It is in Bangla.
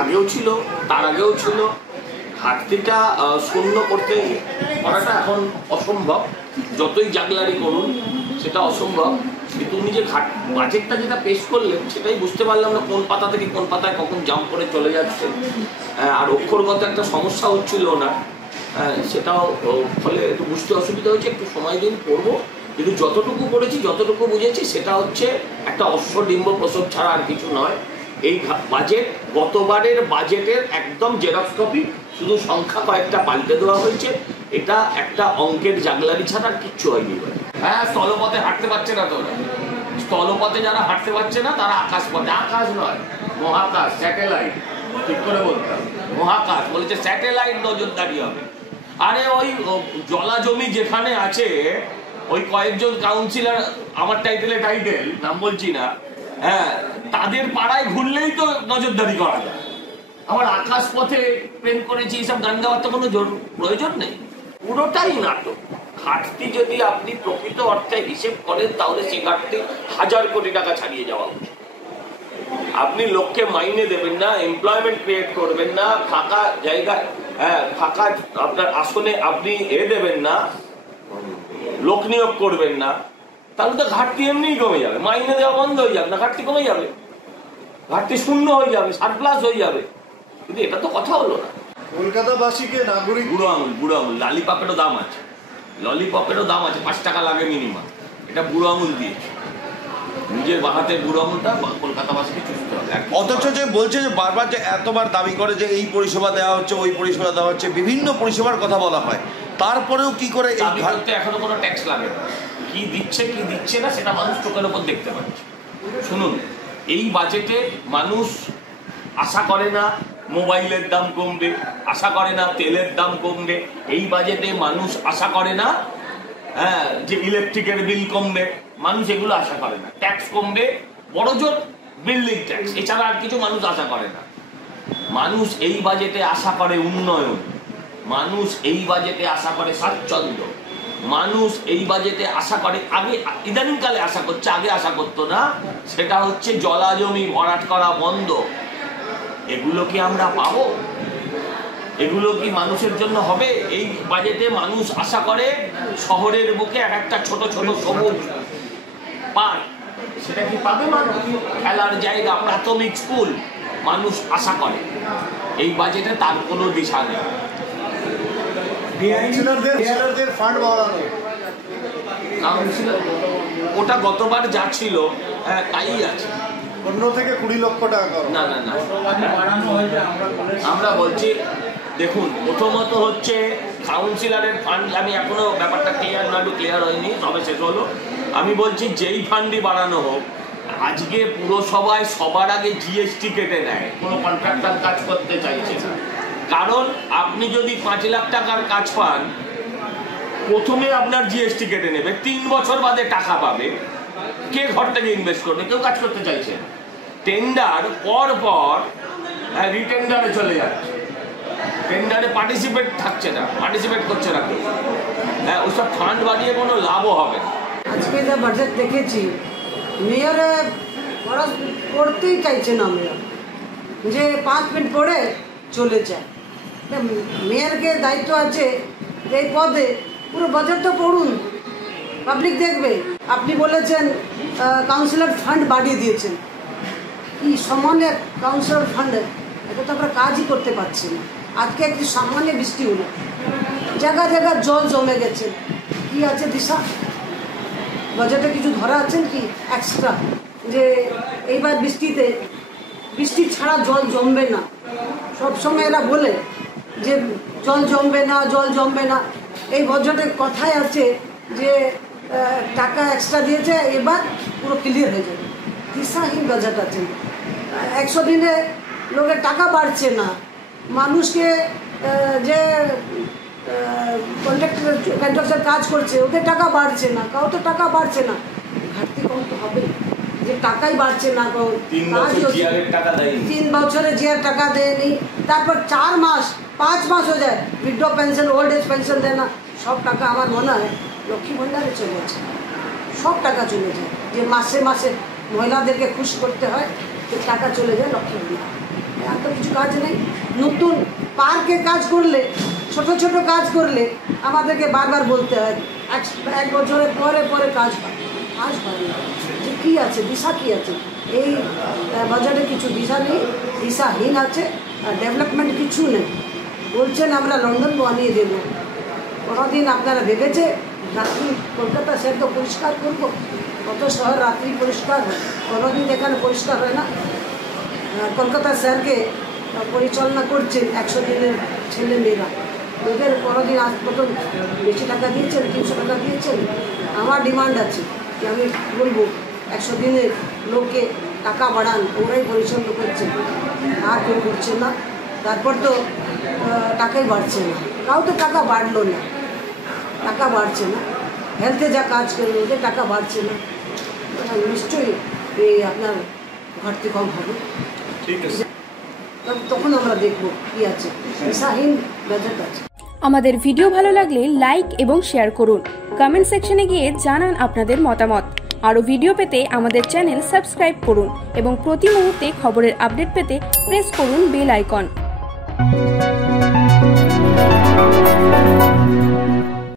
আগেও ছিল, তার আগেও ছিল। ঘাটতিটা শূন্য করাটা এখন অসম্ভব, যতই জাগলারি করুন সেটা অসম্ভব। কিন্তু উনি যে বাজেটটা যেটা পেশ করলেন সেটাই বুঝতে পারলাম না কোন পাতা থেকে কোন পাতায় কখন জাম্প করে চলে যাচ্ছে। আর অক্ষরগত একটা সমস্যা হচ্ছিল না, সেটাও ফলে একটু বুঝতে অসুবিধা হচ্ছে। একটু সময় দিন পড়বো, কিন্তু যতটুকু পড়েছি যতটুকু বুঝেছি সেটা হচ্ছে একটা অশ্বডিম্ব প্রসব ছাড়া আর কিছু নয়। এই বাজেট গতবারের বাজেটের একদম জেরক্স কপি, শুধু সংখ্যা কয়েকটা পাল্টে দেওয়া হয়েছে। এটা একটা অঙ্কের জাগলারি ছাড়া আর কিচ্ছু হয়নি। হ্যাঁ, স্থলপথে হাঁটতে পারছে না তো, স্থলপথে যারা হাঁটতে পারছে না তারা আকাশপথে, আকাশ নয় মহাকাশ, স্যাটেলাইট, ঠিক করে বলতাম মহাকাশ বলেছে, স্যাটেলাইট নজরদারি হবে। আরে ওই জলা জমি যেখানে আছে ওই কয়েকজন কাউন্সিলর, আমার টাইটেল নাম বলছি না, হ্যাঁ, তাদের পাড়ায় ঘুরলেই তো নজরদারি করা যায়। আমার আকাশ পথে প্রেম করেছি এইসব গান গাওয়ার তো কোনো প্রয়োজন নেই, পুরোটাই নাটক। ঘাটতি যদি আপনি প্রকৃত অর্থে হিসেব করেন তাহলে সেই ঘাটতি 1000 কোটি টাকা ছাড়িয়ে যাওয়া উচিত। আপনি লোককে মাইনে দেবেন না, এমপ্লয়মেন্ট ক্রিয়েট করবেন না, ফাঁকা জায়গায়, হ্যাঁ, ফাঁকা আপনার আসনে আপনি দেবেন না, লোক নিয়োগ করবেন না, তাহলে তো ঘাটতি এমনিই কমে যাবে। মাইনে দেওয়া বন্ধ হয়ে যাবে না, ঘাটতি কমে যাবে, ঘাটতি শূন্য হয়ে যাবে, সারপ্লাস হয়ে যাবে। কিন্তু এটা তো কথা হলো না। কলকাতাবাসীকে নাগরিক বুড়ো আঙুল ললিপপেরও দাম আছে, 5 টাকা লাগে মিনিমাম। এটা বুড়ো আঙুল দিয়েছে, নিজের বাহাতে বুড়ো আঙুলটা কলকাতাবাসীকে চুষতে হবে। অথচ যে বলছে যে বারবার যে এতবার দাবি করে যে এই পরিষেবা দেওয়া হচ্ছে, ওই পরিষেবা দেওয়া হচ্ছে, বিভিন্ন পরিষেবার কথা বলা হয়, তারপরেও কি করে এই ঘাটতে এখনো কোনো ট্যাক্স লাগে না। কি দিচ্ছে কি দিচ্ছে না সেটা মানুষ চোখের উপর দেখতে পাচ্ছে। শুনুন, এই বাজেটে মানুষ আশা করে না মোবাইলের দাম কমবে, আশা করে না তেলের দাম কমবে। এই বাজেটে মানুষ আশা করে না যে ইলেকট্রিকের বিল কমবে, মানুষ এগুলো আশা করে না। ট্যাক্স কমবে, বড় জোর বিল্ডিং ট্যাক্স, এছাড়া আর কিছু মানুষ আশা করে না। মানুষ এই বাজেটে আশা করে উন্নয়ন, মানুষ এই বাজেটে আশা করে স্বাচ্ছন্দ্য, মানুষ এই বাজেটে আশা করে, আগে ইদানিংকালে আশা করছে, আগে আশা করতো না, সেটা হচ্ছে জলা জমি ভরাট করা বন্ধ। এগুলো কি আমরা পাবো? এগুলো কি মানুষের জন্য হবে? এই বাজেটে মানুষ আশা করে শহরের বুকে একটা ছোট ছোট সবুজ পার্ক, সেটা কি পাবে মানুষ? খেলার জায়গা, প্রাথমিক স্কুল মানুষ আশা করে। এই বাজেটে তার কোনো দিশা নেই। ফান্ড বাড়ানো, ওটা গতবার যা ছিল তাই আছে, 15 থেকে 20 লক্ষ টাকা। না না না, আমরা বলছি দেখুন, প্রথমত হচ্ছে কাউন্সিলরের ফান্ড, আমি এখনো ব্যাপারটা ক্লিয়ার হয়নি, তবে শেষ হলো। আমি বলছি যেই ফান্ডই বাড়ানো হোক, আজকে পুরসভায় সবার আগে জিএসটি কেটে নেয়, কোনো কন্ট্রাক্টর কাজ করতে চাইছে না। কারণ আপনি যদি 5 লাখ টাকার কাজ পান, প্রথমে আপনার জিএসটি কেটে নেবে, 3 বছর বাদে টাকা পাবে, কে ঘর থেকে ইনভেস্ট করবে? কেউ কাজ করতে চাইছে না। টেন্ডার পর পর রিটেন্ডারে চলে যাচ্ছে, টেন্ডারে পার্টিসিপেট করছে না কেউ। ওইসব ফান্ড বাড়িয়ে কোনো লাভও হবে না। আজকে যা বাজেট দেখেছি, মেয়র পড়তেই চাইছে না, মেয়র যে 5 মিনিট পড়ে চলে যায়। মেয়রকে দায়িত্ব আছে এই পদে, পুরো বাজেটটা পড়ুন, পাবলিক দেখবে। আপনি বলেছেন কাউন্সিলর ফান্ড বাড়িয়ে দিয়েছেন, কি সামান্য কাউন্সিলর ফান্ডে এটা তো আমরা কাজই করতে পারছি না। আজকে একটু সামান্য বৃষ্টি হলো, জায়গা জায়গা জল জমে গেছে, কি আছে দিশা? বাজেটে কিছু ধরা আছেন কি এক্সট্রা, যে এইবার বৃষ্টি ছাড়া জল জমবে না? সবসময় এরা বলে যে জল জমবে না। এই বাজেটের কথাই আছে যে টাকা এক্সট্রা দিয়েছে, এবার পুরো ক্লিয়ার হয়ে যাবে। দিশাহীন বাজেট আছে। 100 দিনে লোকের টাকা বাড়ছে না, মানুষকে যে কন্ট্রাক্টর কাজ করছে ওদের টাকা বাড়ছে না, কাউ তো টাকা বাড়ছে না, ঘাটতি কম তো হবে। যে টাকাই বাড়ছে না, 3 বছরে যে টাকা দেয়নি, তারপর 4 মাস 5 মাস হয়ে যায়, বৃদ্ধ পেনশন, ওল্ড এজ পেনশন দেয় না। সব টাকা আমার মনে হয় লক্ষ্মী ভান্ডারে চলে যাচ্ছে, সব টাকা চলে যায়। যে মাসে মাসে মহিলাদেরকে খুশি করতে হয়, যে টাকা চলে যায় লক্ষ্মী ভান্ডার। আর তো কিছু কাজ নেই। নতুন পার্কে কাজ করলে, ছোট ছোট কাজ করলে আমাদেরকে বারবার বলতে হয়, এক বছরের পরে পরে কাজ হয় না। যে কী আছে, দিশা কী আছে? এই বাজারে কিছু দিশা নেই, দিশাহীন আছে, ডেভেলপমেন্ট কিছু নেই। বলছেন আমরা লন্ডন বানিয়ে দেব। কোনোদিন আপনারা ভেবেছে রাত্রি কলকাতা শহর তো পরিষ্কার করবো? কত শহর রাত্রি পরিষ্কার হয়, কোনোদিন এখানে পরিষ্কার হয় না। কলকাতা শহরকে পরিচালনা করছেন 100 দিনের ছেলে মেয়েরা। ওদের কোনোদিন আজ পর্যন্ত বেশি টাকা দিয়েছেন, 300 টাকা দিয়েছেন? আমার ডিমান্ড আছে যে আমি বলবো 100 দিনের লোককে টাকা বাড়ান, ওরাই পরিচালনা করছেন, আর কেউ করছে না। তারপর তো টাকাই বাড়ছে না, কাউ তো টাকা বাড়লো না, টাকা বাড়ছে না। হেলথে যা কাজ করলো ওদের টাকা বাড়ছে না, নিশ্চয়ই এই আপনার ঘাটতি কম হবে। ঠিক আছে, তখন আমরা দেখবো কি আছে, দিশাহীন বাজেট আছে। আমাদের ভিডিও ভালো লাগলে লাইক এবং শেয়ার করুন। কমেন্ট সেকশনে গিয়ে জানান আপনাদের মতামত। আরও ভিডিও পেতে আমাদের চ্যানেল সাবস্ক্রাইব করুন এবং প্রতি মুহূর্তে খবরের আপডেট পেতে প্রেস করুন বেল আইকন।